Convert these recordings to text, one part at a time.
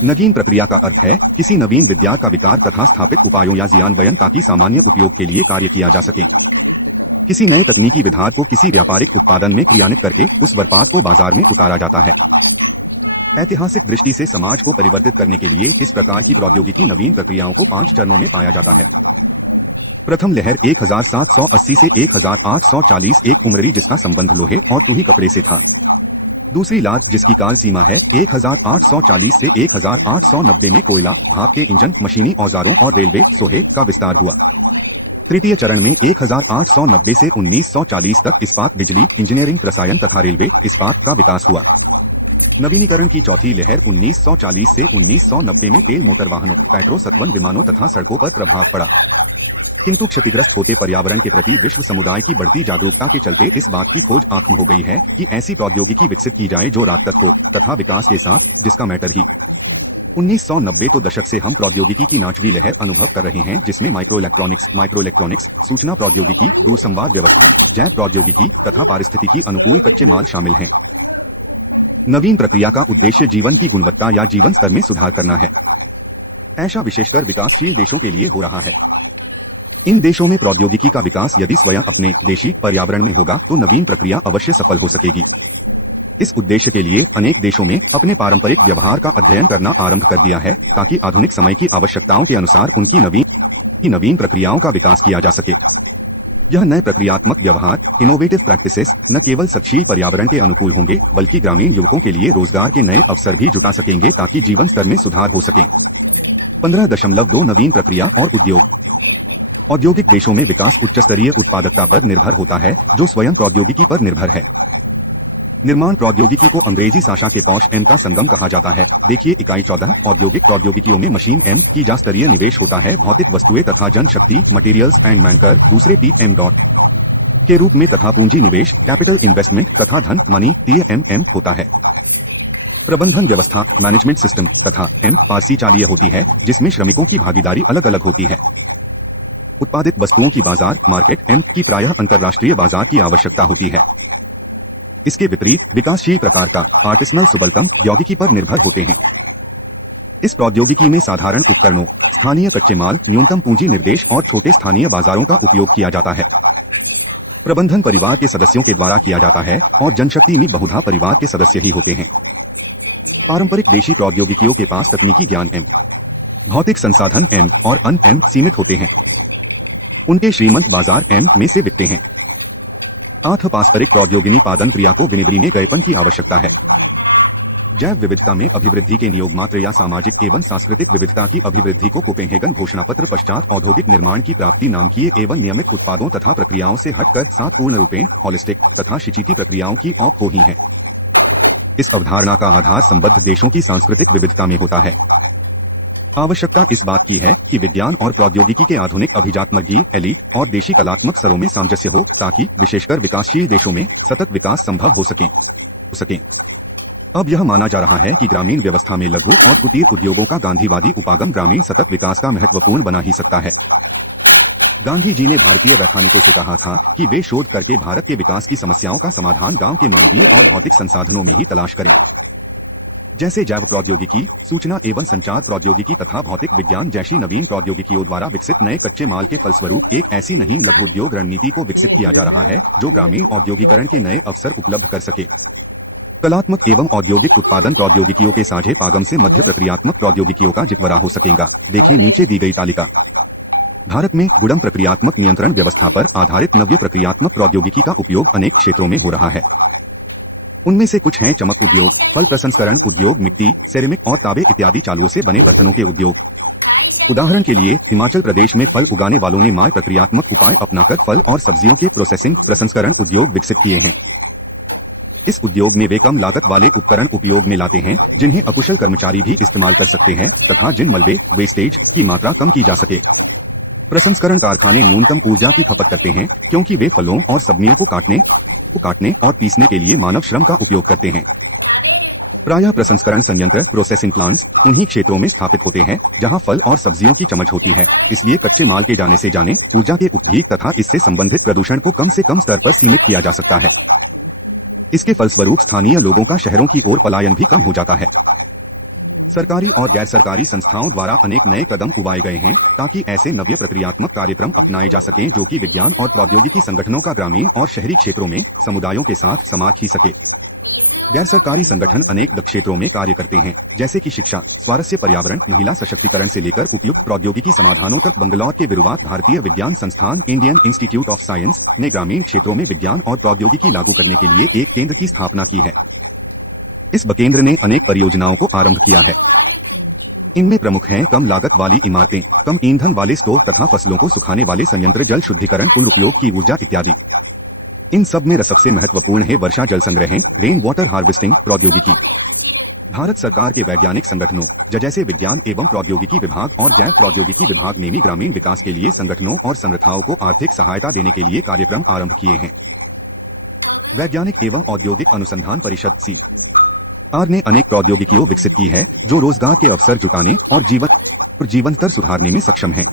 नवीन प्रक्रिया का अर्थ है किसी नवीन विद्या का विकार तथा स्थापित उपायों या जियान्वयन ताकि सामान्य उपयोग के लिए कार्य किया जा सके। किसी नए तकनीकी विधान को किसी व्यापारिक उत्पादन में क्रियान्वित करके उस उत्पाद को बाजार में उतारा जाता है। ऐतिहासिक दृष्टि से समाज को परिवर्तित करने के लिए इस प्रकार की प्रौद्योगिकी नवीन प्रक्रियाओं को 5 चरणों में पाया जाता है। प्रथम लहर 1780 से 1840 एक उमरी जिसका संबंध लोहे और तुही कपड़े से था। दूसरी लाट जिसकी काल सीमा है 1840 से 1890 में कोयला, भाप के इंजन, मशीनी औजारों और रेलवे सोहे का विस्तार हुआ। तृतीय चरण में 1890 से 1940 तक इस्पात, बिजली, इंजीनियरिंग, रसायन तथा रेलवे इस्पात का विकास हुआ। नवीनीकरण की चौथी लहर 1940 से 1990 में तेल मोटर वाहनों, पेट्रो सत्वन विमानों तथा सड़कों पर प्रभाव पड़ा। किंतु क्षतिग्रस्त होते पर्यावरण के प्रति विश्व समुदाय की बढ़ती जागरूकता के चलते इस बात की खोज आंख हो गई है कि ऐसी प्रौद्योगिकी विकसित की जाए जो रातक हो तथा विकास के साथ जिसका मैटर ही। 1990 तो दशक से हम प्रौद्योगिकी की नाचवी लहर अनुभव कर रहे हैं जिसमें माइक्रोइलेक्ट्रॉनिक्स, सूचना प्रौद्योगिकी, दूरसंवाद व्यवस्था, जैव प्रौद्योगिकी तथा पारिस्थितिकी अनुकूल कच्चे माल शामिल हैं। नवीन प्रक्रिया का उद्देश्य जीवन की गुणवत्ता या जीवन स्तर में सुधार करना है। ऐसा विशेषकर विकासशील देशों के लिए हो रहा है। इन देशों में प्रौद्योगिकी का विकास यदि स्वयं अपने देशी पर्यावरण में होगा तो नवीन प्रक्रिया अवश्य सफल हो सकेगी। इस उद्देश्य के लिए अनेक देशों में अपने पारंपरिक व्यवहार का अध्ययन करना आरंभ कर दिया है ताकि आधुनिक समय की आवश्यकताओं के अनुसार उनकी नवीन प्रक्रियाओं का विकास किया जा सके। यह नए प्रक्रियात्मक व्यवहार, इनोवेटिव प्रैक्टिसेस न केवल सक्षील पर्यावरण के अनुकूल होंगे बल्कि ग्रामीण युवकों के लिए रोजगार के नए अवसर भी जुटा सकेंगे ताकि जीवन स्तर में सुधार हो सके। 15.2 नवीन प्रक्रिया और उद्योग। औद्योगिक देशों में विकास उच्च स्तरीय उत्पादकता पर निर्भर होता है जो स्वयं प्रौद्योगिकी पर निर्भर है। निर्माण प्रौद्योगिकी को अंग्रेजी साशा के पौष एम का संगम कहा जाता है। देखिए इकाई 14। औद्योगिक प्रौद्योगिकियों में मशीन एम की जा स्तरीय निवेश होता है, भौतिक वस्तुएं तथा जनशक्ति, मटेरियल्स एंड मैनकर दूसरे पी एम डॉट के रूप में तथा पूंजी निवेश, कैपिटल इन्वेस्टमेंट तथा धन मनी एम होता है। प्रबंधन व्यवस्था, मैनेजमेंट सिस्टम तथा एम पारसी चालीय होती है जिसमें श्रमिकों की भागीदारी अलग अलग होती है। उत्पादित वस्तुओं की बाजार मार्केट एम की प्रायः अंतर्राष्ट्रीय बाजार की आवश्यकता होती है। इसके विपरीत विकासशील प्रकार का आर्टिसनल सुबलतम प्रौद्योगिकी पर निर्भर होते हैं। इस प्रौद्योगिकी में साधारण उपकरणों, स्थानीय कच्चे माल, न्यूनतम पूंजी निर्देश और छोटे स्थानीय बाजारों का उपयोग किया जाता है। प्रबंधन परिवार के सदस्यों के द्वारा किया जाता है और जनशक्ति में बहुधा परिवार के सदस्य ही होते हैं। पारंपरिक देशी प्रौद्योगिकियों के पास तकनीकी ज्ञान एम, भौतिक संसाधन एम और अन्य एम सीमित होते हैं। उनके श्रीमंत बाजार एम में से बिकते हैं। पारस्परिक प्रौद्योगिकी पादन क्रिया को विनिवरी में गयपन की आवश्यकता है। जैव विविधता में अभिवृद्धि के नियोग मात्र या सामाजिक एवं सांस्कृतिक विविधता की अभिवृद्धि को कोपेनहेगन घोषणापत्र पश्चात औद्योगिक निर्माण की प्राप्ति नामकीय एवं नियमित उत्पादों तथा प्रक्रियाओं से हटकर 7 पूर्ण रूपेण होलिस्टिक तथा शिचिति प्रक्रियाओं की औप हो ही है। इस अवधारणा का आधार संबद्ध देशों की सांस्कृतिक विविधता में होता है। आवश्यकता इस बात की है कि विज्ञान और प्रौद्योगिकी के आधुनिक अभिजातवर्गीय एलीट और देशी कलात्मक स्तरों में सामंजस्य हो ताकि विशेषकर विकासशील देशों में सतत विकास संभव हो सके। अब यह माना जा रहा है कि ग्रामीण व्यवस्था में लघु और कुटीर उद्योगों का गांधीवादी उपागम ग्रामीण सतत विकास का महत्वपूर्ण बना ही सकता है। गांधी जी ने भारतीय वैज्ञानिकों से कहा था कि वे शोध करके भारत के विकास की समस्याओं का समाधान गांव के मानवीय और भौतिक संसाधनों में ही तलाश करें, जैसे जैव प्रौद्योगिकी, सूचना एवं संचार प्रौद्योगिकी तथा भौतिक विज्ञान जैसी नवीन प्रौद्योगिकियों द्वारा विकसित नए कच्चे माल के फलस्वरूप एक ऐसी नई लघु उद्योग रणनीति को विकसित किया जा रहा है जो ग्रामीण औद्योगिकरण के नए अवसर उपलब्ध कर सके। कलात्मक एवं औद्योगिक उत्पादन प्रौद्योगिकियों के साझे पागम से मध्य प्रक्रियात्मक प्रौद्योगिकियों का जिक्वरा हो सकेगा। देखें नीचे दी गई तालिका। भारत में गुणम प्रक्रियात्मक नियंत्रण व्यवस्था पर आधारित नव्य प्रक्रियात्मक प्रौद्योगिकी का उपयोग अनेक क्षेत्रों में हो रहा है। उनमें से कुछ हैं चमक उद्योग, फल प्रसंस्करण उद्योग, मिट्टी, सेरेमिक और तांबे इत्यादि चालुओं से बने बर्तनों के उद्योग। उदाहरण के लिए हिमाचल प्रदेश में फल उगाने वालों ने माय प्रक्रियात्मक उपाय अपनाकर फल और सब्जियों के प्रोसेसिंग प्रसंस्करण उद्योग विकसित किए हैं। इस उद्योग में वे कम लागत वाले उपकरण उपयोग में लाते हैं जिन्हें अकुशल कर्मचारी भी इस्तेमाल कर सकते हैं तथा जिन मलबे वेस्टेज की मात्रा कम की जा सके। प्रसंस्करण कारखाने न्यूनतम ऊर्जा की खपत करते हैं क्योंकि वे फलों और सब्जियों को काटने और पीसने के लिए मानव श्रम का उपयोग करते हैं। प्रायः प्रसंस्करण संयंत्र प्रोसेसिंग प्लांट्स उन्हीं क्षेत्रों में स्थापित होते हैं जहां फल और सब्जियों की चमच होती है। इसलिए कच्चे माल के जाने से ऊर्जा के उपभोग तथा इससे संबंधित प्रदूषण को कम से कम स्तर पर सीमित किया जा सकता है। इसके फलस्वरूप स्थानीय लोगों का शहरों की ओर पलायन भी कम हो जाता है। सरकारी और गैर सरकारी संस्थाओं द्वारा अनेक नए कदम उठाए गए हैं ताकि ऐसे नव्य प्रक्रियात्मक कार्यक्रम अपनाए जा सकें जो कि विज्ञान और प्रौद्योगिकी संगठनों का ग्रामीण और शहरी क्षेत्रों में समुदायों के साथ समाज खी सके। गैर सरकारी संगठन अनेक क्षेत्रों में कार्य करते हैं, जैसे कि शिक्षा, स्वास्थ्य, पर्यावरण, महिला सशक्तिकरण से लेकर उपयुक्त प्रौद्योगिकी समाधानों तक। बंगलौर के विरुवात भारतीय विज्ञान संस्थान इंडियन इंस्टीट्यूट ऑफ साइंस ने ग्रामीण क्षेत्रों में विज्ञान और प्रौद्योगिकी लागू करने के लिए एक केंद्र की स्थापना की है। इस केंद्र ने अनेक परियोजनाओं को आरंभ किया है। इनमें प्रमुख हैं कम लागत वाली इमारतें, कम ईंधन वाले स्टोव तथा फसलों को सुखाने वाले संयंत्र, जल शुद्धिकरण, पुनरुपयोग की ऊर्जा इत्यादि। इन सब में सबसे महत्वपूर्ण है वर्षा जल संग्रह, रेन वाटर हार्वेस्टिंग प्रौद्योगिकी। भारत सरकार के वैज्ञानिक संगठनों जैसे विज्ञान एवं प्रौद्योगिकी विभाग और जैव प्रौद्योगिकी विभाग ने भी ग्रामीण विकास के लिए संगठनों और संस्थाओं को आर्थिक सहायता देने के लिए कार्यक्रम आरंभ किए हैं। वैज्ञानिक एवं औद्योगिक अनुसंधान परिषद CSIR ने अनेक प्रौद्योगिकियों विकसित की है जो रोजगार के अवसर जुटाने और जीवन स्तर सुधारने में सक्षम है।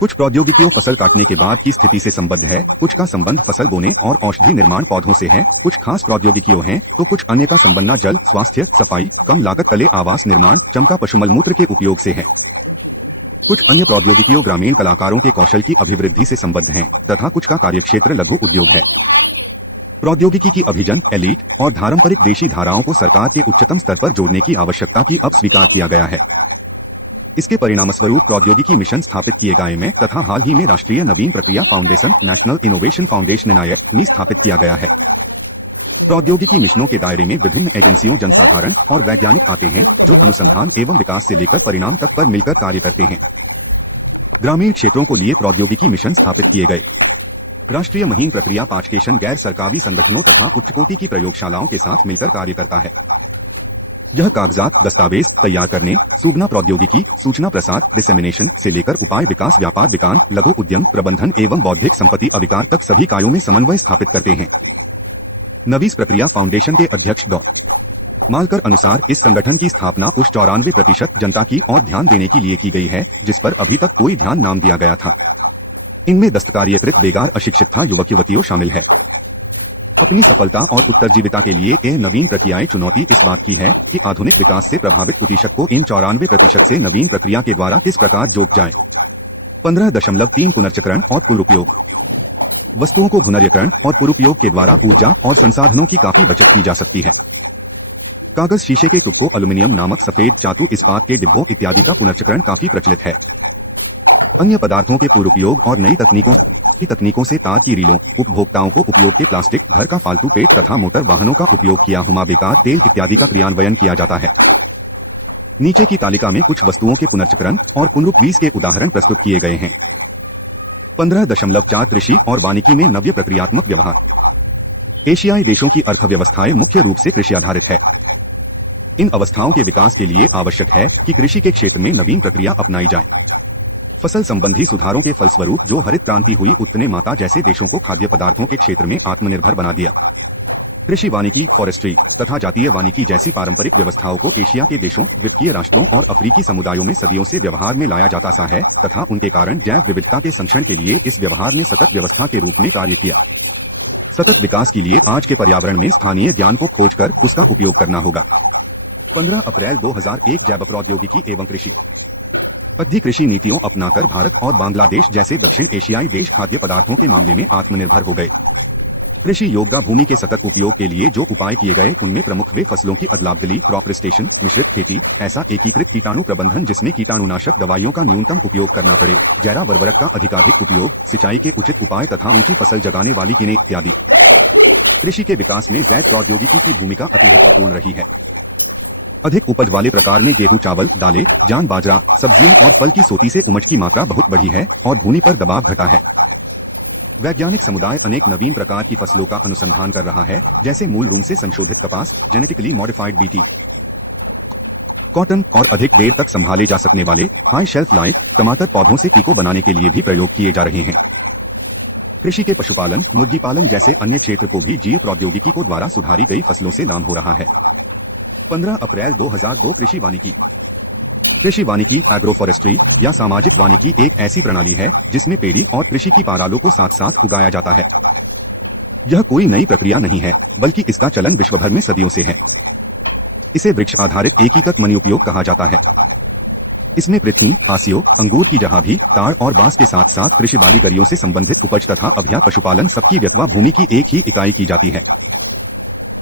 कुछ प्रौद्योगिकियों फसल काटने के बाद की स्थिति से संबद्ध है, कुछ का संबंध फसल बोने और औषधि निर्माण पौधों से है, कुछ खास प्रौद्योगिकियों हैं, तो कुछ अन्य का संबंध जल, स्वास्थ्य, सफाई, कम लागत तले आवास निर्माण, चमका पशुमल मूत्र के उपयोग से है। कुछ अन्य प्रौद्योगिकियों ग्रामीण कलाकारों के कौशल की अभिवृद्धि से संबद्ध हैं, तथा कुछ का कार्यक्षेत्र लघु उद्योग है। प्रौद्योगिकी की अभिजन, एलीट और पारंपरिक देशी धाराओं को सरकार के उच्चतम स्तर पर जोड़ने की आवश्यकता की अब स्वीकार किया गया है। इसके परिणामस्वरूप प्रौद्योगिकी मिशन स्थापित किए गए हैं तथा हाल ही में राष्ट्रीय नवीन प्रक्रिया foundation, national innovation foundation NIF स्थापित किया गया है। प्रौद्योगिकी मिशनों के दायरे में विभिन्न एजेंसियों, जनसाधारण और वैज्ञानिक आते हैं जो अनुसंधान एवं विकास से लेकर परिणाम तक पर मिलकर कार्य करते हैं। ग्रामीण क्षेत्रों को लिए प्रौद्योगिकी मिशन स्थापित किए गए। राष्ट्रीय महीन प्रक्रिया पाचकेशन गैर सरकारी संगठनों तथा उच्चकोटि की प्रयोगशालाओं के साथ मिलकर कार्य करता है। यह कागजात, दस्तावेज तैयार करने, सूचना प्रौद्योगिकी, सूचना प्रसार, डिसेमिनेशन से लेकर उपाय विकास, व्यापार विकास, लघु उद्यम प्रबंधन एवं बौद्धिक संपत्ति अधिकार तक सभी कार्यों में समन्वय स्थापित करते हैं। नवीस प्रक्रिया फाउंडेशन के अध्यक्ष डॉ. मालकर अनुसार इस संगठन की स्थापना उस 94% जनता की ओर ध्यान देने के लिए की गई है जिस पर अभी तक कोई ध्यान नाम दिया गया था। इनमें दस्तकार्यकृत बेकार अशिक्षित था युवक युवतियों शामिल है। अपनी सफलता और उत्तरजीविता के लिए यह नवीन प्रक्रियाएं चुनौती इस बात की है कि आधुनिक विकास से प्रभावित प्रतिशत को इन 94% से नवीन प्रक्रिया के द्वारा किस प्रकार जोड़ जाए। 15.3 पुनर्चक्रण और पुनरुपयोग। वस्तुओं को पुनर्चक्रण और पुनरुपयोग के द्वारा ऊर्जा और संसाधनों की काफी बचत की जा सकती है। कागज, शीशे के टुकड़ों, एल्युमिनियम नामक सफेद धातु, इस्पात के डिब्बों इत्यादि का पुनर्चक्रण काफी प्रचलित है। अन्य पदार्थों के पुनरुपयोग और नई तकनीकों से तार की रीलों, उपभोक्ताओं को उपयोग के प्लास्टिक, घर का फालतू पेट तथा मोटर वाहनों का उपयोग किया हुआ बेकार तेल इत्यादि का क्रियान्वयन किया जाता है। नीचे की तालिका में कुछ वस्तुओं के पुनर्चक्रण और पुनरुपयोग के उदाहरण प्रस्तुत किए गए हैं। 15.4 कृषि और वानिकी में नव्य प्रक्रियात्मक व्यवहार। एशियाई देशों की अर्थव्यवस्थाएं मुख्य रूप से कृषि आधारित है। इन अवस्थाओं के विकास के लिए आवश्यक है कि कृषि के क्षेत्र में नवीन प्रक्रिया अपनाई जाए। फसल संबंधी सुधारों के फलस्वरूप जो हरित क्रांति हुई उसने माता जैसे देशों को खाद्य पदार्थों के क्षेत्र में आत्मनिर्भर बना दिया। कृषि वानिकी, फॉरेस्ट्री तथा जातीय वानिकी जैसी पारंपरिक व्यवस्थाओं को एशिया के देशों, द्वीपीय राष्ट्रों और अफ्रीकी समुदायों में सदियों से व्यवहार में लाया जाता सा है तथा उनके कारण जैव विविधता के संरक्षण के लिए इस व्यवहार ने सतत व्यवस्था के रूप में कार्य किया। सतत विकास के लिए आज के पर्यावरण में स्थानीय ज्ञान को खोजकर उसका उपयोग करना होगा। 15 अप्रैल 2001 जैव प्रौद्योगिकी एवं कृषि पद्धति कृषि नीतियों अपनाकर भारत और बांग्लादेश जैसे दक्षिण एशियाई देश खाद्य पदार्थों के मामले में आत्मनिर्भर हो गए। कृषि योग्य भूमि के सतत उपयोग के लिए जो उपाय किए गए उनमें प्रमुख वे फसलों की अदला-बदली, क्रॉप रोटेशन, मिश्रित खेती, ऐसा एकीकृत कीटाणु प्रबंधन जिसमें कीटाणुनाशक दवाइयों का न्यूनतम उपयोग करना पड़े, जैव उर्वरक का अधिकाधिक उपयोग, सिंचाई के उचित उपाय तथा ऊंची फसल जगाने वाली किनें इत्यादि। कृषि के विकास में जैव प्रौद्योगिकी की भूमिका अति महत्वपूर्ण रही है। अधिक उपज वाले प्रकार में गेहूं, चावल, दालें, जान, बाजरा, सब्जियों और फल की सोती से उपज की मात्रा बहुत बढ़ी है और भूमि पर दबाव घटा है। वैज्ञानिक समुदाय अनेक नवीन प्रकार की फसलों का अनुसंधान कर रहा है, जैसे मूल रूप से संशोधित कपास, जेनेटिकली मॉडिफाइड बीटी, कॉटन और अधिक देर तक संभाले जा सकने वाले हाई शेल्फ लाइफ टमाटर पौधों से कीको बनाने के लिए भी प्रयोग किए जा रहे हैं। कृषि के पशुपालन, मुर्गी पालन जैसे अन्य क्षेत्र को भी जीव प्रौद्योगिकी को द्वारा सुधारी गई फसलों से लाभ हो रहा है। 15 अप्रैल 2002 कृषि वानिकी। कृषि वानिकी, एग्रोफॉरेस्ट्री या सामाजिक वानिकी एक ऐसी प्रणाली है जिसमें पेड़ी और कृषि की पारालों को साथ साथ उगाया जाता है। यह कोई नई प्रक्रिया नहीं है, बल्कि इसका चलन विश्वभर में सदियों से है। इसे वृक्ष आधारित एकीकृत मनी उपयोग कहा जाता है। इसमें पृथ्वी, आसियो, अंगूर की जहां भी, ताड़ और बांस के साथ साथ कृषि बालीगरियों से संबंधित उपज तथा अभ्या पशुपालन सबकी व्यक्वा भूमि की एक ही इकाई की जाती है।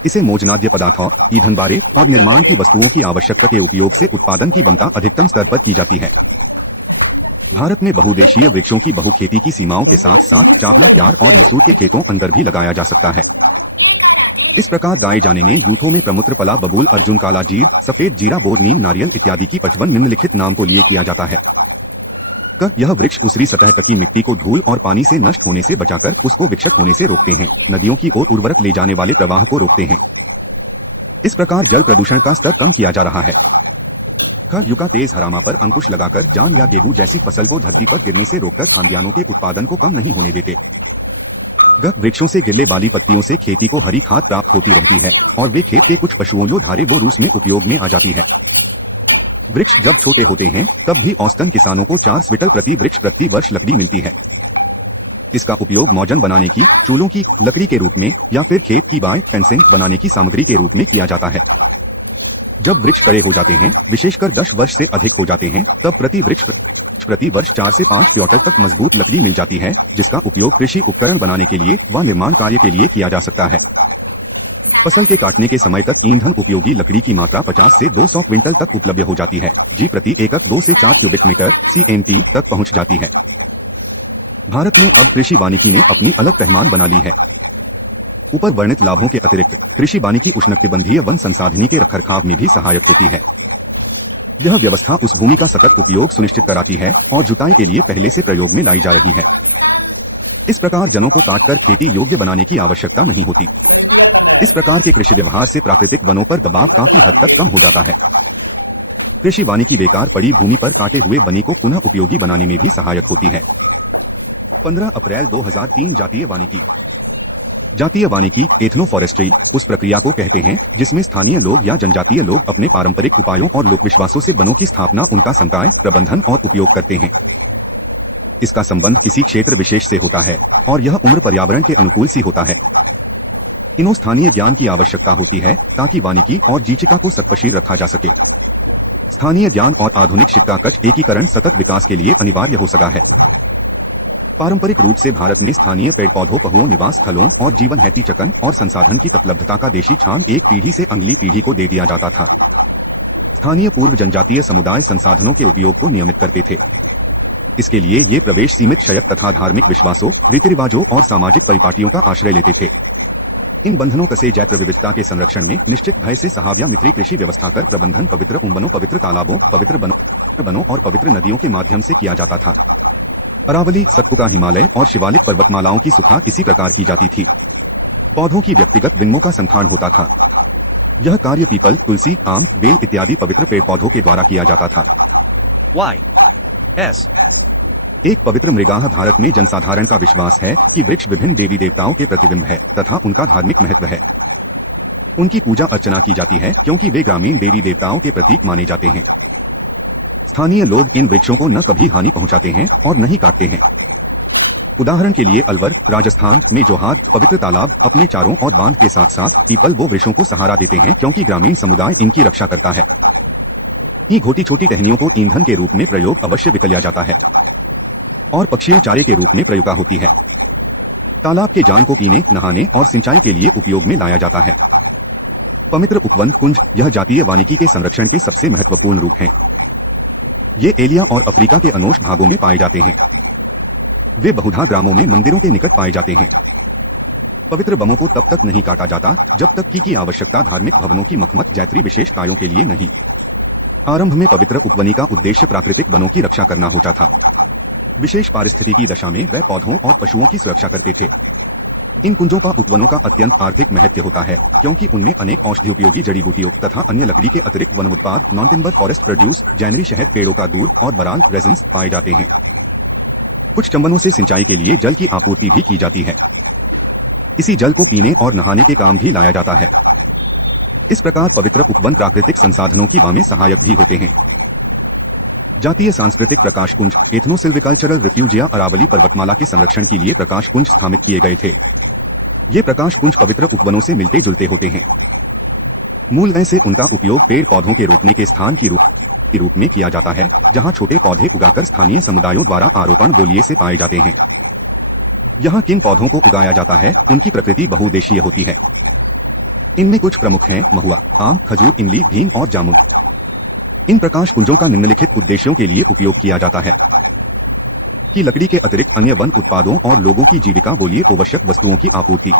इसे मोजनाद्य पदार्थों, ईंधन बारे और निर्माण की वस्तुओं की आवश्यकता के उपयोग से उत्पादन की क्षमता अधिकतम स्तर पर की जाती है। भारत में बहुदेशीय वृक्षों की बहुखेती की सीमाओं के साथ साथ चावला, प्यार और मसूर के खेतों अंदर भी लगाया जा सकता है। इस प्रकार गाए जाने ने यूथों में प्रमुत्र पला, बबूल, अर्जुन, काला जीर, सफेद जीरा, बोर, नीम, नारियल इत्यादि की पचवन निम्नलिखित नाम को लिए किया जाता है। यह वृक्ष ऊसरी सतह की मिट्टी को धूल और पानी से नष्ट होने से बचाकर उसको विक्षत होने से रोकते हैं, नदियों की ओर उर्वरक ले जाने वाले प्रवाह को रोकते हैं। इस प्रकार जल प्रदूषण का स्तर कम किया जा रहा है। युका तेज हरामा पर अंकुश लगाकर जान या गेहूं जैसी फसल को धरती पर गिरने से रोककर खाद्यान्नों के उत्पादन को कम नहीं होने देते। वृक्षों से गिरले बाली पत्तियों से खेती को हरी खाद प्राप्त होती रहती है और वे खेत के कुछ पशुओं यो धारे वो रूस में उपयोग में आ जाती है। वृक्ष जब छोटे होते हैं तब भी औसतन किसानों को 4 क्विंटल प्रति वृक्ष प्रति वर्ष लकड़ी मिलती है। इसका उपयोग मौजन बनाने की, चूल्हों की लकड़ी के रूप में या फिर खेत की बाय फेंसिंग बनाने की सामग्री के रूप में किया जाता है। जब वृक्ष कड़े हो जाते हैं, विशेषकर 10 वर्ष से अधिक हो जाते हैं, तब प्रति वृक्ष प्रति वर्ष 4 से 5 क्विंटल तक मजबूत लकड़ी मिल जाती है, जिसका उपयोग कृषि उपकरण बनाने के लिए व निर्माण कार्य के लिए किया जा सकता है। फसल के काटने के समय तक ईंधन उपयोगी लकड़ी की मात्रा 50 से 200 क्विंटल तक उपलब्ध हो जाती है, जी प्रति एकड़ 2 से 4 क्यूबिक मीटर CMT तक पहुंच जाती है। भारत में अब कृषि वानिकी ने अपनी अलग पहचान बना ली है। ऊपर वर्णित लाभों के अतिरिक्त कृषि वानिकी उष्णकटिबंधीय वन संसाधनी के रखरखाव में भी सहायक होती है। यह व्यवस्था उस भूमि का सतत उपयोग सुनिश्चित कराती है और जुताई के लिए पहले से प्रयोग में लाई जा रही है। इस प्रकार जनों को काटकर खेती योग्य बनाने की आवश्यकता नहीं होती। इस प्रकार के कृषि व्यवहार से प्राकृतिक वनों पर दबाव काफी हद तक कम हो जाता है। कृषि वानिकी बेकार पड़ी भूमि पर काटे हुए बनी को पुनः उपयोगी बनाने में भी सहायक होती है। 15 अप्रैल 2003 जातीय वानिकी एथनोफॉरेस्ट्री उस प्रक्रिया को कहते हैं जिसमें स्थानीय लोग या जनजातीय लोग अपने पारंपरिक उपायों और लोक विश्वासों से वनों की स्थापना, उनका संकाय, प्रबंधन और उपयोग करते हैं। इसका संबंध किसी क्षेत्र विशेष से होता है और यह उम्र पर्यावरण के अनुकूल सी होता है। इन्हों स्थानीय ज्ञान की आवश्यकता होती है ताकि वानिकी और जीविका को सत्पशील रखा जा सके। स्थानीय ज्ञान और आधुनिक शिक्षा का एकीकरण सतत विकास के लिए अनिवार्य हो सका है। पारंपरिक रूप से भारत में स्थानीय पेड़ पौधों, पहुओं, निवास स्थलों और जीवन हैती चकन और संसाधन की उपलब्धता का देशी छान एक पीढ़ी से अगली पीढ़ी को दे दिया जाता था। स्थानीय पूर्व जनजातीय समुदाय संसाधनों के उपयोग को नियमित करते थे। इसके लिए ये प्रवेश सीमित क्षयक तथा धार्मिक विश्वासों, रीति रिवाजों और सामाजिक परिपाटियों का आश्रय लेते थे। इन बंधनों कसे जैव विविधता के संरक्षण में निश्चित भय से सहाव्या मित्री कृषि व्यवस्था कर प्रबंधन पवित्र उम्बनों, पवित्र तालाबों, पवित्र बनों और पवित्र नदियों के माध्यम से किया जाता था। अरावली, सतपुड़ा, हिमालय और शिवालिक पर्वतमालाओं की सुखा इसी प्रकार की जाती थी। पौधों की व्यक्तिगत विन्मों का संखान होता था। यह कार्य पीपल, तुलसी, आम, बेल इत्यादि पवित्र पेड़ पौधों के द्वारा किया जाता था। एक पवित्र मृगाह भारत में जनसाधारण का विश्वास है कि वृक्ष विभिन्न देवी देवताओं के प्रतिबिंब है तथा उनका धार्मिक महत्व है। उनकी पूजा अर्चना की जाती है क्योंकि वे ग्रामीण देवी देवताओं के प्रतीक माने जाते हैं। स्थानीय लोग इन वृक्षों को न कभी हानि पहुंचाते हैं और न ही काटते हैं। उदाहरण के लिए अलवर, राजस्थान में जोहार पवित्र तालाब अपने चारों और बांध के साथ साथ पीपल वो वृक्षों को सहारा देते हैं क्योंकि ग्रामीण समुदाय इनकी रक्षा करता है। ये छोटी छोटी टहनियों को ईंधन के रूप में प्रयोग अवश्य विकल्या जाता है और पक्षियों चारे के रूप में प्रयुक्ता होती है। तालाब के जान को पीने, नहाने और सिंचाई के लिए उपयोग में लाया जाता है। पवित्र उपवन कुंज यह जातीय वानिकी के संरक्षण के सबसे महत्वपूर्ण रूप हैं। ये एलिया और अफ्रीका के अनोश भागों में पाए जाते हैं। वे बहुधा ग्रामों में मंदिरों के निकट पाए जाते हैं। पवित्र बमों को तब तक नहीं काटा जाता जब तक की आवश्यकता धार्मिक भवनों की मखमत जैत्री विशेष कार्यों के लिए नहीं। आरंभ में पवित्र उपवनी का उद्देश्य प्राकृतिक वनों की रक्षा करना होता था। विशेष पारिस्थितिकी दशा में वह पौधों और पशुओं की सुरक्षा करते थे। इन कुंजों का उपवनों का अत्यंत आर्थिक महत्व होता है क्योंकि उनमें अनेक औषधि उपयोगी जड़ी बूटियों तथा अन्य लकड़ी के अतिरिक्त वन उत्पाद नॉन टिम्बर फॉरेस्ट प्रोड्यूस जैनरी शहद, पेड़ों का दूर और बराल रेजिन्स पाए जाते हैं। कुछ चंबनों से सिंचाई के लिए जल की आपूर्ति भी की जाती है। इसी जल को पीने और नहाने के काम भी लाया जाता है। इस प्रकार पवित्र उपवन प्राकृतिक संसाधनों की वामे सहायक भी होते हैं। जातीय सांस्कृतिक प्रकाश कुंज एथनो सिल्विकल्चरल रिफ्यूजिया अरावली पर्वतमाला के संरक्षण के लिए प्रकाश कुंज स्थापित किए गए थे। ये प्रकाश कुंज पवित्र उपवनों से मिलते जुलते होते हैं। मूलतः से उनका उपयोग पेड़ पौधों के रोपने के स्थान के रूप में किया जाता है, जहां छोटे पौधे उगाकर स्थानीय समुदायों द्वारा आरोपण बोलिए से पाए जाते हैं। यहाँ किन पौधों को उगाया जाता है, उनकी प्रकृति बहुउद्देशीय होती है। इनमें कुछ प्रमुख हैं: महुआ, आम, खजूर, इमली, भीम और जामुन। इन प्रकाश पुंजों का निम्नलिखित उद्देश्यों के लिए उपयोग किया जाता है कि लकड़ी के अतिरिक्त अन्य वन उत्पादों और लोगों की जीविका बोलिए आवश्यक वस्तुओं की आपूर्ति।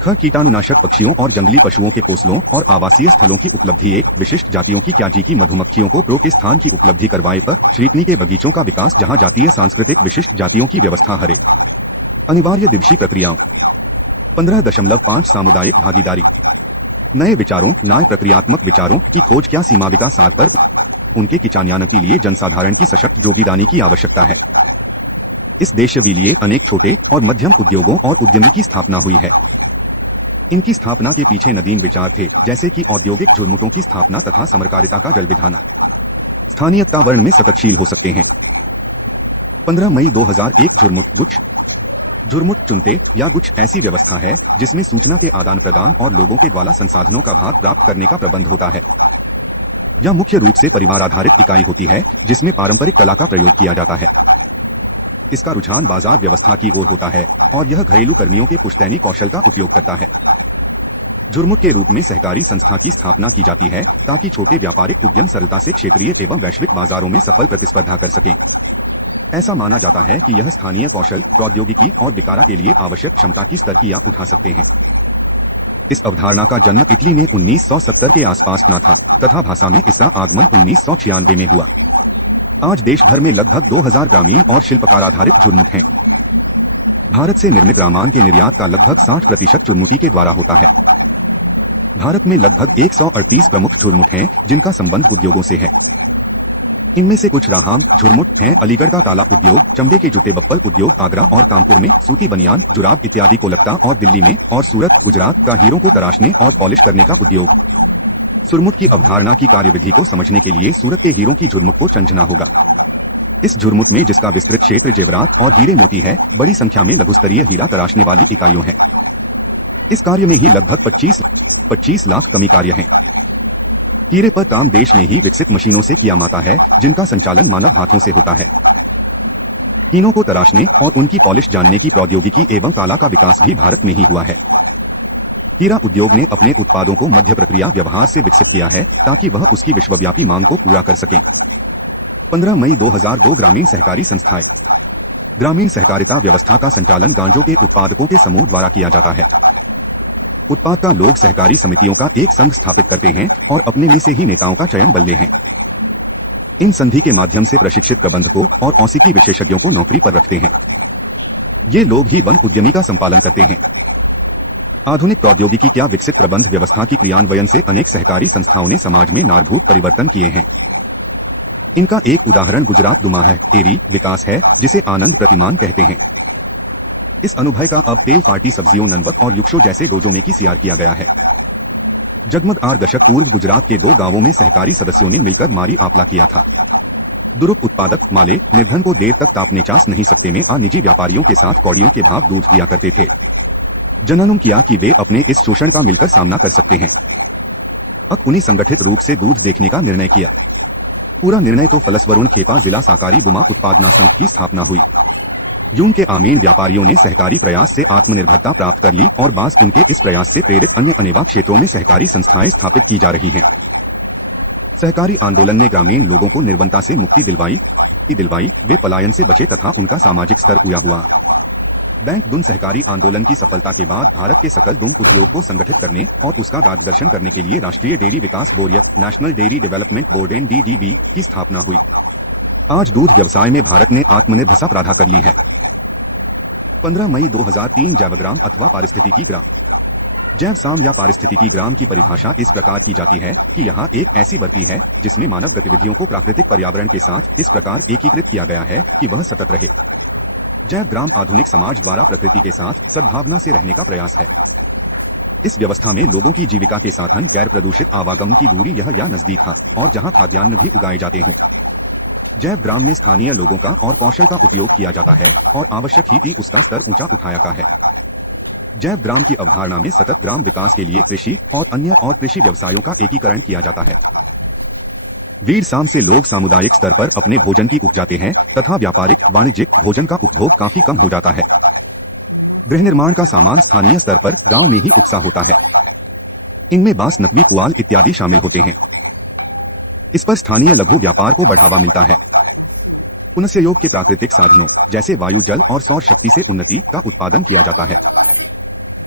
ख, कीटाणुनाशक पक्षियों और जंगली पशुओं के पोसलों और आवासीय स्थलों की उपलब्धि। एक, विशिष्ट जातियों की क्याजी की मधुमक्खियों को प्रो के स्थान की उपलब्धि करवाए। प, श्रीपनी के बगीचों का विकास जहां जातीय सांस्कृतिक विशिष्ट जातियों की व्यवस्था। हरे, अनिवार्य दिवसीय प्रक्रियाओं। 15.5 सामुदायिक भागीदारी। नए विचारों, न्याय प्रक्रियात्मक विचारों की खोज। क्या सीमा विकास आधार पर उनके किचान्यान के लिए जनसाधारण की सशक्त जोगीदारी की आवश्यकता है। इस देश के लिए अनेक छोटे और मध्यम उद्योगों और उद्यमी की स्थापना हुई है। इनकी स्थापना के पीछे नदीन विचार थे, जैसे कि औद्योगिक झुरमुटों की स्थापना तथा समरकारिता का जल विधाना। स्थानीयता वर्ण में सततशील हो सकते हैं। 15 मई 2001 झुरमुट गुच्छ। झुरमुट चुनते या गुच्छ ऐसी व्यवस्था है जिसमें सूचना के आदान प्रदान और लोगों के द्वारा संसाधनों का भाग प्राप्त करने का प्रबंध होता है। यह मुख्य रूप से परिवार आधारित इकाई होती है जिसमें पारंपरिक कला का प्रयोग किया जाता है। इसका रुझान बाजार व्यवस्था की ओर होता है और यह घरेलू कर्मियों के पुश्तैनी कौशल का उपयोग करता है। झुरमुट के रूप में सहकारी संस्था की स्थापना की जाती है ताकि छोटे व्यापारिक उद्यम सरलता से क्षेत्रीय एवं वैश्विक बाजारों में सफल प्रतिस्पर्धा कर सकें। ऐसा माना जाता है कि यह स्थानीय कौशल, प्रौद्योगिकी और विकारा के लिए आवश्यक क्षमता की स्तर की उठा सकते हैं। इस अवधारणा का जन्म इटली में 1970 के आसपास न था तथा भाषा में इसका आगमन 1996 में हुआ। आज देश भर में लगभग 2000 ग्रामीण और शिल्पकार आधारित झुरमुट हैं। भारत से निर्मित रामायण के निर्यात का लगभग 60% झुरमुटी के द्वारा होता है। भारत में लगभग 138 प्रमुख झुरमुट हैं जिनका संबंध उद्योगों से है। इनमें से कुछ राहाम झुरमुट हैं। अलीगढ़ का ताला उद्योग, चमड़े के जूते बप्पल उद्योग आगरा और कानपुर में, सूती बनियान, जुराब इत्यादि कोलकाता और दिल्ली में, और सूरत, गुजरात का हीरों को तराशने और पॉलिश करने का उद्योग। झुरमुट की अवधारणा की कार्यविधि को समझने के लिए सूरत के हीरों की झुरमुट को समझना होगा। इस झुरमुट में, जिसका विस्तृत क्षेत्र जेवरात और हीरे मोती है, बड़ी संख्या में लघुस्तरीय हीरा तराशने वाली इकाइयों है। इस कार्य में ही लगभग 25 लाख कमी कार्य हैं। हीरे पर काम देश में ही विकसित मशीनों से किया जाता है जिनका संचालन मानव हाथों से होता है। हीरों को तराशने और उनकी पॉलिश जानने की प्रौद्योगिकी एवं कला का विकास भी भारत में ही हुआ है। हीरा उद्योग ने अपने उत्पादों को मध्य प्रक्रिया व्यवहार से विकसित किया है ताकि वह उसकी विश्वव्यापी मांग को पूरा कर सके। 15 मई 2002 ग्रामीण सहकारी संस्थाएं। ग्रामीण सहकारिता व्यवस्था का संचालन गांजों के उत्पादकों के समूह द्वारा किया जाता है। उत्पाद का लोग सहकारी समितियों का एक संघ स्थापित करते हैं और अपने में से ही नेताओं का चयन बल्ले हैं। इन संधि के माध्यम से प्रशिक्षित प्रबंधकों और औसिकी विशेषज्ञों को नौकरी पर रखते हैं। ये लोग ही वन उद्यमी का संपालन करते हैं। आधुनिक प्रौद्योगिकी क्या विकसित प्रबंध व्यवस्था की क्रियान्वयन से अनेक सहकारी संस्थाओं ने समाज में नारभूत परिवर्तन किए हैं। इनका एक उदाहरण गुजरात दुमाह एरी विकास है, जिसे आनंद प्रतिमान कहते हैं। इस अनुभव का अब तेल फाटी सब्जियों ननवत और युक्षो जैसे डोजों में की सियार किया गया है। जगमग 8 दशक पूर्व गुजरात के 2 गांवों में सहकारी सदस्यों ने मिलकर मारी आपला किया था। दुरुप उत्पादक माले निर्धन को देर तक तापने चास नहीं सकते में निजी व्यापारियों के साथ कौड़ियों के भाव दूध दिया करते थे। जननुम किया कि वे अपने इस शोषण का मिलकर सामना कर सकते हैं। उन्हें संगठित रूप से दूध देखने का निर्णय किया। पूरा निर्णय तो फलस्वरूप खेपा जिला सहकारी बुमा उत्पादना संघ की स्थापना हुई। यूं के आमीन व्यापारियों ने सहकारी प्रयास से आत्मनिर्भरता प्राप्त कर ली और बास उनके इस प्रयास से प्रेरित अन्य अनेवा क्षेत्रों में सहकारी संस्थाएं स्थापित की जा रही हैं। सहकारी आंदोलन ने ग्रामीण लोगों को निर्वनता से मुक्ति दिलवाई, वे पलायन से बचे तथा उनका सामाजिक स्तर ऊंचा हुआ। बैंक दुन सहकारी आंदोलन की सफलता के बाद भारत के सकल दुग्ध उद्योग को संगठित करने और उसका मार्गदर्शन करने के लिए राष्ट्रीय डेयरी विकास board national dairy development board NDDB की स्थापना हुई। आज दूध व्यवसाय में भारत ने आत्मनिर्भरता प्राप्त कर ली है। 15 मई 2003 जैवग्राम अथवा पारिस्थितिकी ग्राम। जैव साम या पारिस्थितिकी ग्राम की परिभाषा इस प्रकार की जाती है कि यहाँ एक ऐसी बस्ती है जिसमें मानव गतिविधियों को प्राकृतिक पर्यावरण के साथ इस प्रकार एकीकृत किया गया है कि वह सतत रहे। जैव ग्राम आधुनिक समाज द्वारा प्रकृति के साथ सद्भावना से रहने का प्रयास है। इस व्यवस्था में लोगों की जीविका के साधन गैर प्रदूषित आवागमन की दूरी यह या नजदीक था और जहाँ खाद्यान्न भी उगाए जाते हों। जैव ग्राम में स्थानीय लोगों का और कौशल का उपयोग किया जाता है और आवश्यक ही उसका स्तर ऊंचा उठाया का है। जैव ग्राम की अवधारणा में सतत ग्राम विकास के लिए कृषि और अन्य और कृषि व्यवसायों का एकीकरण किया जाता है। वीर साम से लोग सामुदायिक स्तर पर अपने भोजन की उपजाते हैं तथा व्यापारिक वाणिज्यिक भोजन का उपभोग काफी कम हो जाता है। गृह निर्माण का सामान स्थानीय स्तर पर गांव में ही उपसा होता है। इनमें बांस, नकवी, पुआल इत्यादि शामिल होते हैं। इस पर स्थानीय लघु व्यापार को बढ़ावा मिलता है। पुनर्योग के प्राकृतिक साधनों जैसे वायु, जल और सौर शक्ति से उन्नति का उत्पादन किया जाता है।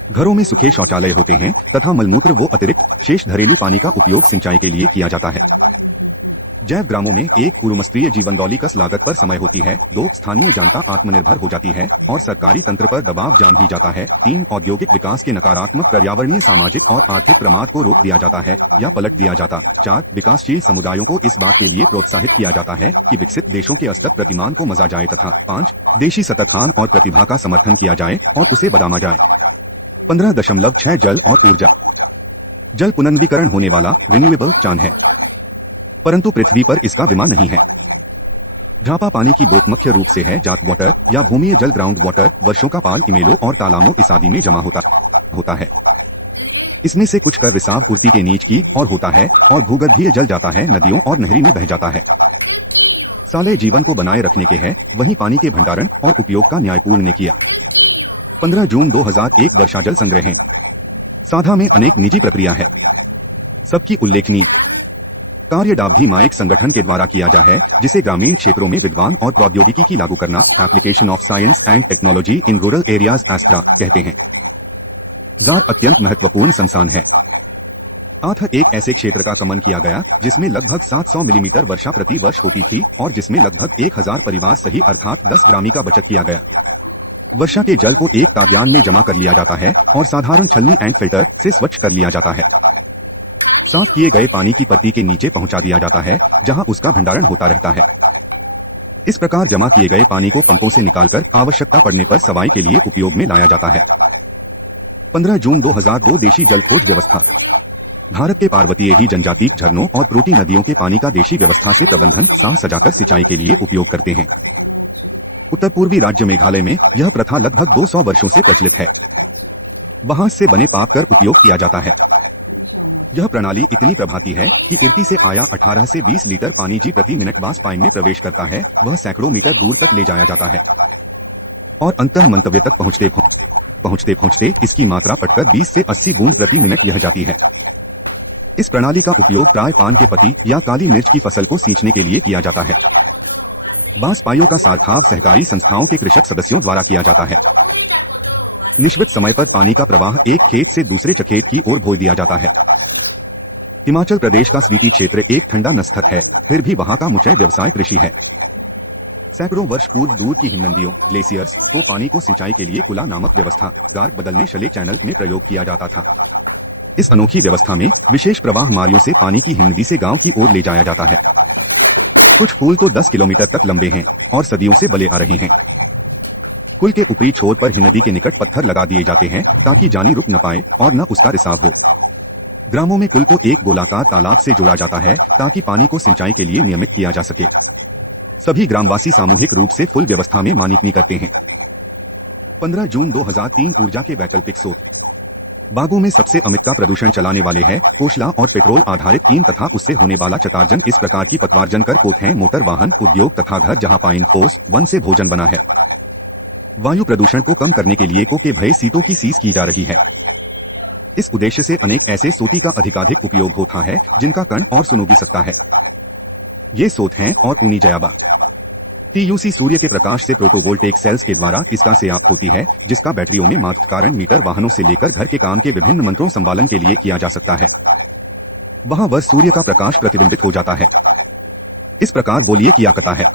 घरों में सूखे शौचालय होते हैं तथा मलमूत्र व अतिरिक्त शेष घरेलू पानी का उपयोग सिंचाई के लिए किया जाता है। जैव ग्रामों में एक पूर्वमस्त्रीय जीवनदौली कस लागत पर समय होती है। 2 स्थानीय जनता आत्मनिर्भर हो जाती है और सरकारी तंत्र पर दबाव जाम ही जाता है। 3 औद्योगिक विकास के नकारात्मक पर्यावरणीय, सामाजिक और आर्थिक प्रमाद को रोक दिया जाता है या पलट दिया जाता। 4 विकासशील समुदायों को इस बात के लिए प्रोत्साहित किया जाता है कि विकसित देशों के अस्तर प्रतिमान को मजा जाए तथा 5 देशी सततहान और प्रतिभा का समर्थन किया जाए और उसे बदामा जाए। 15.6 जल और ऊर्जा। जल पुनर्नवीकरण होने वाला रिन्यूएबल चान है, परंतु पृथ्वी पर इसका विमा नहीं है। झापा पानी की बोट मुख्य रूप से है जात वाटर या भूमिय जल, ग्राउंड वाटर। वर्षों का पाल इमेलों और तालाबों इस आदि में जमा होता है। इसमें से कुछ कर रिसाव उड़ती के नीच की और होता है और भूगर्भीय जल जाता है, नदियों और नहरी में बह जाता है। साले जीवन को बनाए रखने के है, वहीं पानी के भंडारण और उपयोग का न्यायपूर्ण ने किया। 15 जून 2001 वर्षा जल संग्रह। साधा में अनेक निजी प्रक्रिया है। सबकी उल्लेखनीय कार्य डावधी माइक संगठन के द्वारा किया जा है, जिसे ग्रामीण क्षेत्रों में विद्वान और प्रौद्योगिकी की लागू करना, application of science and technology in rural areas ASTRA कहते हैं। जार अत्यंत महत्वपूर्ण संस्थान है। आठ एक ऐसे क्षेत्र का कमन किया गया जिसमें लगभग 700 मिलीमीटर वर्षा प्रति वर्ष होती थी और जिसमें लगभग 1000 परिवार सही अर्थात 10 ग्रामी का बचत किया गया। वर्षा के जल को एक ताब्यान में जमा कर लिया जाता है और साधारण छलनी एंड फिल्टर से स्वच्छ कर लिया जाता है। साफ किए गए पानी की परती के नीचे पहुंचा दिया जाता है, जहां उसका भंडारण होता रहता है। इस प्रकार जमा किए गए पानी को पंपों से निकालकर आवश्यकता पड़ने पर सवाई के लिए उपयोग में लाया जाता है। 15 जून 2002 देशी जल खोज व्यवस्था। भारत के पार्वतीय ही जनजाति झरनों और प्रोटी नदियों के पानी का देशी व्यवस्था से प्रबंधन साह सजाकर सिंचाई के लिए उपयोग करते हैं। उत्तर पूर्वी राज्य मेघालय में यह प्रथा लगभग 200 वर्षों से प्रचलित है। बांस से बने पाप कर उपयोग किया जाता है। यह प्रणाली इतनी प्रभावी है कि इर्ती से आया 18 से 20 लीटर पानी जी प्रति मिनट बांस पाइप में प्रवेश करता है, वह सैकड़ों मीटर दूर तक ले जाया जाता है और अंतः मंतव्य तक पहुंचते इसकी मात्रा पटकर 20 से 80 बूंद प्रति मिनट यह जाती है। इस प्रणाली का उपयोग प्राय पान के पत्ती या काली मिर्च की फसल को सींचने के लिए किया जाता है। बांस पाइयों का सारखाव सहकारी संस्थाओं के कृषक सदस्यों द्वारा किया जाता है। निश्चित समय पर पानी का प्रवाह एक खेत से दूसरे चखेत की ओर भेज दिया जाता है। हिमाचल प्रदेश का स्पीति क्षेत्र एक ठंडा नस्खत है, फिर भी वहां का मुख्य व्यवसाय कृषि है। सैकड़ों वर्ष पूर्व दूर की हिमनदियों ग्लेशियर्स को पानी को सिंचाई के लिए कुला नामक व्यवस्था गार्ड बदलने शले चैनल में प्रयोग किया जाता था। इस अनोखी व्यवस्था में विशेष प्रवाह मार्गों से पानी की हिमनदी से गांव की ओर ले जाया जाता है। कुछ पुल तो 10 किलोमीटर तक लंबे हैं और सदियों से बले आ रहे हैं। कुल के ऊपरी छोर पर हिमनदी के निकट पत्थर लगा दिए जाते हैं ताकि जानी रुक न पाए और न उसका रिसाव हो। ग्रामों में कुल को एक गोलाकार तालाब से जोड़ा जाता है ताकि पानी को सिंचाई के लिए नियमित किया जा सके। सभी ग्रामवासी सामूहिक रूप से फुल व्यवस्था में मानिकनी करते हैं। 15 जून 2003 ऊर्जा के वैकल्पिक स्रोत। बागों में सबसे अमित का प्रदूषण चलाने वाले हैं कोयला और पेट्रोल आधारित ईंधन तथा उससे होने वाला चतार्जन इस प्रकार की पतवार्जन कर कोत हैं मोटर वाहन उद्योग तथा घर जहां पाइन फोर्स वन से भोजन बना है। वायु प्रदूषण को कम करने के लिए को के भय सीटों की सीज की जा रही है। इस उद्देश्य से अनेक ऐसे सोती का अधिकाधिक उपयोग होता है जिनका कण और सुनोगी सकता है। ये सोत हैं और ऊनी जयाबा TUC सूर्य के प्रकाश से प्रोटोवोल्टेक सेल्स के द्वारा इसका सेयाप होती है, जिसका बैटरियों में माध्य कारण मीटर वाहनों से लेकर घर के काम के विभिन्न मंत्रों संवालन के लिए किया जा सकता है। वहां वह सूर्य का प्रकाश प्रतिबिंबित हो जाता है। इस प्रकार बोलिए किया करता है।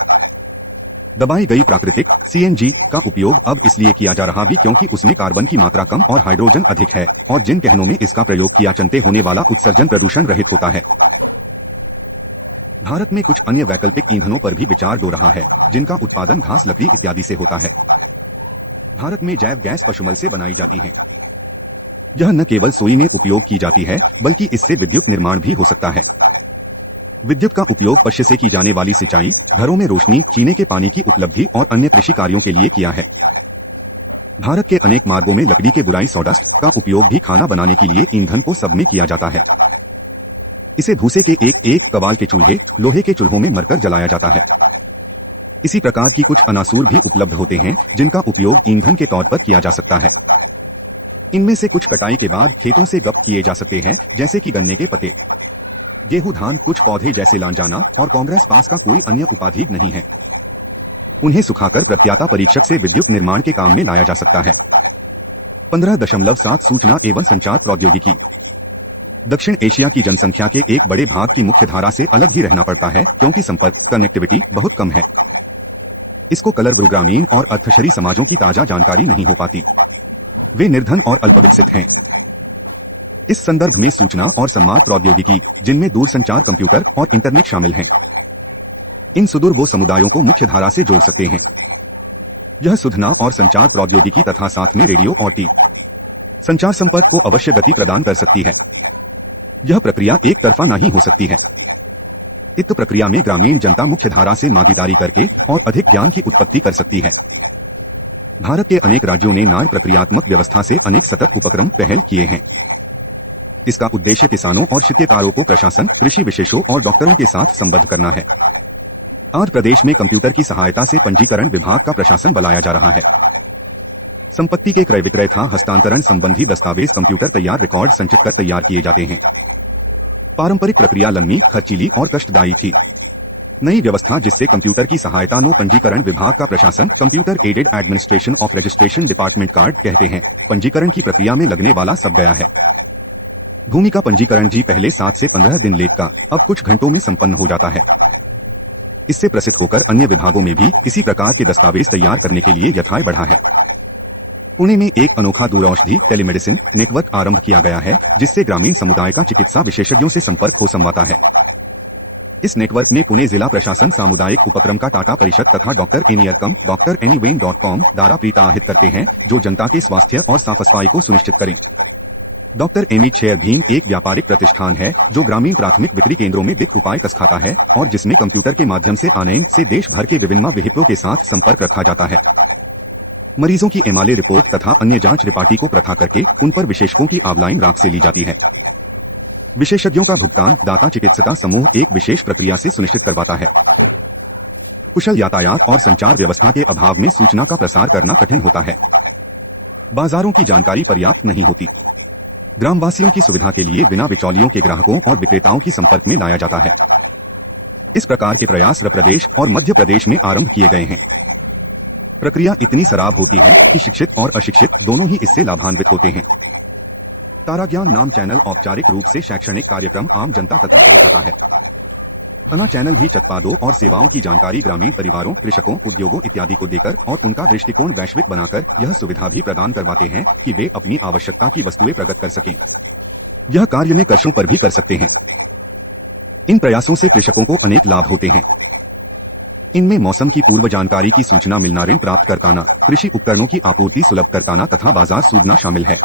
दबाई गई प्राकृतिक CNG का उपयोग अब इसलिए किया जा रहा भी क्योंकि उसमें कार्बन की मात्रा कम और हाइड्रोजन अधिक है और जिन कहनों में इसका प्रयोग किया चलते होने वाला उत्सर्जन प्रदूषण रहित होता है। भारत में कुछ अन्य वैकल्पिक ईंधनों पर भी विचार हो रहा है जिनका उत्पादन घास, लकड़ी इत्यादि से होता है। भारत में जैव गैस पशुमल से बनाई जाती है। यह न केवल सोई में उपयोग की जाती है बल्कि इससे विद्युत निर्माण भी हो सकता है। विद्युत का उपयोग पश्य से की जाने वाली सिंचाई, घरों में रोशनी, पीने के पानी की उपलब्धि और अन्य कृषि कार्यों के लिए किया है। भारत के अनेक मार्गों में लकड़ी के बुराई सॉडस्ट का उपयोग भी खाना बनाने के लिए ईंधन को सब में किया जाता है। इसे भूसे के एक एक कवाल के चूल्हे, लोहे के चूल्हों में मरकर जलाया जाता है। इसी प्रकार की कुछ अनासूर भी उपलब्ध होते हैं जिनका उपयोग ईंधन के तौर पर किया जा सकता है। इनमें से कुछ कटाई के बाद खेतों से गप किए जा सकते हैं, जैसे कि गन्ने के पत्ते, गेहूं, धान, कुछ पौधे जैसे लांजाना और कांग्रेस पास का कोई अन्य उपाधि नहीं है। उन्हें सुखाकर प्रत्याता परीक्षक से विद्युत निर्माण के काम में लाया जा सकता है। 15.7 सूचना एवं संचार प्रौद्योगिकी। दक्षिण एशिया की जनसंख्या के एक बड़े भाग की मुख्य धारा से अलग ही रहना पड़ता है क्योंकि संपर्क कनेक्टिविटी बहुत कम है। इसको कलरव ग्रामीण और अर्थशरी समाजों की ताजा जानकारी नहीं हो पाती। वे निर्धन और अल्पविकसित हैं। इस संदर्भ में सूचना और संवाद प्रौद्योगिकी, जिनमें दूरसंचार, कंप्यूटर और इंटरनेट शामिल हैं, इन सुदूर वो समुदायों को मुख्य धारा से जोड़ सकते हैं। यह सूचना और संचार प्रौद्योगिकी तथा साथ में रेडियो और टी संचार संपर्क को अवश्य गति प्रदान कर सकती है। यह प्रक्रिया एक तरफा नहीं हो सकती है। इस प्रक्रिया में ग्रामीण जनता मुख्य धारा से भागीदारी करके और अधिक ज्ञान की उत्पत्ति कर सकती है। भारत के अनेक राज्यों ने नार प्रक्रियात्मक व्यवस्था से अनेक सतत उपक्रम पहल किए हैं। इसका उद्देश्य किसानों और शिल्पकारों को प्रशासन, कृषि विशेषज्ञों और डॉक्टरों के साथ संबद्ध करना है। आंध्र प्रदेश में कंप्यूटर की सहायता से पंजीकरण विभाग का प्रशासन बनाया जा रहा है। संपत्ति के क्रय विक्रय तथा हस्तांतरण संबंधी दस्तावेज कंप्यूटर तैयार रिकॉर्ड संचित कर तैयार किए जाते हैं। पारंपरिक प्रक्रिया लंबी, खर्चीली और कष्टदायी थी। नई व्यवस्था जिससे कंप्यूटर की सहायता नो पंजीकरण विभाग का प्रशासन, computer aided administration of registration department card कहते हैं, पंजीकरण की प्रक्रिया में लगने वाला सब गया है। भूमि का पंजीकरण जी पहले 7 से 15 दिन लेता, अब कुछ घंटों में संपन्न हो जाता है। इससे प्रसिद्ध होकर अन्य विभागों में भी इसी प्रकार के दस्तावेज तैयार करने के लिए यथाय बढ़ा है। पुणे में एक अनोखा दूरौषधि टेलीमेडिसिन नेटवर्क आरंभ किया गया है, जिससे ग्रामीण समुदाय का चिकित्सा विशेषज्ञों से संपर्क हो संवाता है। इस नेटवर्क में पुणे जिला प्रशासन सामुदायिक उपक्रम का टाटा परिषद तथा डॉक्टर एनियरकम dranyvain.com द्वारा प्रोत्साहित करते हैं, जो जनता के स्वास्थ्य और साफ सफाई को सुनिश्चित करें। डॉक्टर एमी शेयर भीम एक व्यापारिक प्रतिष्ठान है जो ग्रामीण प्राथमिक वितरण केंद्रों में दिक उपाय कसखाता है और जिसमें कंप्यूटर के माध्यम से आनलाइन से देश भर के विभिन्न विहिपों के साथ संपर्क रखा जाता है। मरीजों की एमआरआई रिपोर्ट तथा अन्य जांच रिपोर्ट को प्रथा करके उन पर विशेषज्ञों की ऑनलाइन राख से ली जाती है। विशेषज्ञों का भुगतान दाता चिकित्सका समूह एक विशेष प्रक्रिया से सुनिश्चित करवाता है। कुशल यातायात और संचार व्यवस्था के अभाव में सूचना का प्रसार करना कठिन होता है। बाजारों की जानकारी पर्याप्त नहीं होती। ग्रामवासियों की सुविधा के लिए बिना बिचौलियों के ग्राहकों और विक्रेताओं की संपर्क में लाया जाता है। इस प्रकार के प्रयास आंध्र प्रदेश और मध्य प्रदेश में आरंभ किए गए हैं। प्रक्रिया इतनी सराब होती है कि शिक्षित और अशिक्षित दोनों ही इससे लाभान्वित होते हैं। तारा ज्ञान नाम चैनल औपचारिक रूप से शैक्षणिक कार्यक्रम आम जनता तथा पहुंचाता है। तना चैनल भी उत्पादों और सेवाओं की जानकारी ग्रामीण परिवारों, कृषकों, उद्योगों इत्यादि को देकर और उनका दृष्टिकोण वैश्विक बनाकर यह सुविधा भी प्रदान करवाते हैं कि वे अपनी आवश्यकता की वस्तुएं प्रकट कर सकें। यह कार्य में कर्षों पर भी कर सकते हैं। इन प्रयासों से कृषकों को अनेक लाभ होते हैं। इनमें मौसम की पूर्व जानकारी की सूचना मिलना, ऋण प्राप्त करताना, कृषि उपकरणों की आपूर्ति सुलभ करताना तथा बाजार सूझना शामिल है।